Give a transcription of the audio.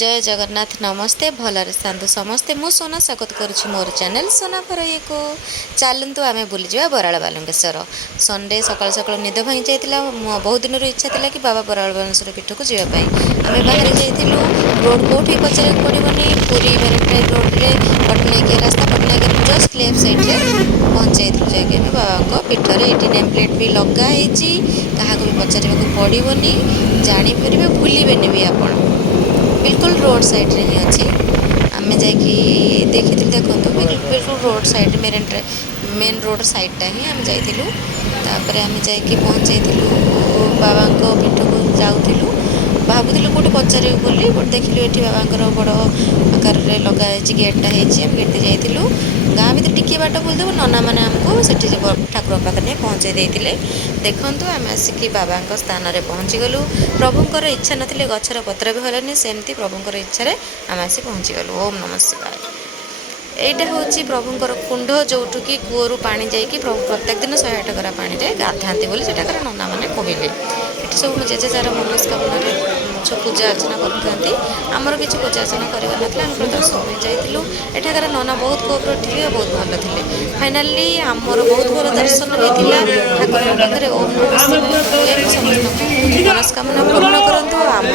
जय जगन्नाथ नमस्ते भलरे साधु समस्ते मु सोना स्वागत करुँच मोर चैनल सोना फरई को चलतु आम बुलीजा बराल बालुंकेश्वर संडे सकाल सकाल निद भांगी जाइला बहुत दिन इच्छा था कि बाबा बराल बालेश्वर पीठ को जावाई आम बाहर जाइलु रोड कौटी पचार पड़ोनी पूरी मेरेन रोड रे पटनायक रास्ता पटनायक जस्ट लेफ्ट साइड रे पहुँचाई जाके बाबा पीठर ये नेम प्लेट भी लगाई क्या भी पचार पड़ोनी जापर भूलें भी आप बिल्कुल रोड साइड रे ही अच्छी आम जा देखी देखो बिल्कुल रोड साइड मेन रोड साइडटा ही आम जाइलु आम जा पहुँचाई बाबा पीठ को जाऊँ भावुलु कौटे पचार बोली बट देखिलु ये बाबा बड़ आकार लगाई गेटा होम गेट जाइलु गाँ भर टिके बाट बुलदेव नना मैंने आमको से ठाकुर पाखे नहीं पहुँचे देते देखु आम आसिक बाबा स्थान में पहुँची गलु प्रभुंर इच्छा ना गचर पत्र भी हलानी सेमती प्रभुंर इच्छा आम आसी पहुँची गलु ओम नमः शिवाय এইটা হচ্ছে প্রভুঙ্কর কুণ্ড যোଉঠুকি কূଅରୁ পাଣି ଯାଇକି ପ୍ରଭୁ ପ୍ରତ୍ୟେକ ଦିନ 108 ଗରା ପାଣିରେ ଗାଧାନ୍ତି ବୋଲି ସେଠାକାର ନନା ମାନେ କହିଲେ ଏଠି ସବୁ ଜେଜେ ଯାର ମନସ୍କାମନାରେ ପୂଜା ଅର୍ଚ୍ଚନା କରିଥାନ୍ତି ଆମର କିଛି ପୂଜା ଅର୍ଚ୍ଚନା କରିବାର ନଥିଲା ଆମେ ଦର୍ଶନ ପାଇଁ ଯାଇଥିଲୁ ଏଠାକାର ନନା ବହୁତ କୋଅପରେଟିଭ ଥିଲେ ବହୁତ ଭଲ ଥିଲେ ଫାଇନାଲି ଆମର ବହୁତ ଭଲ ଦର୍ଶନ ହୋଇଥିଲା ଠାକୁରଙ୍କ ପାଖରେ ଓମ୍ ନମଃ ଶିବାୟ ସମସ୍ତଙ୍କ ମନସ୍କାମନା ପୂର୍ଣ୍ଣ କରନ୍ତୁ ଆମ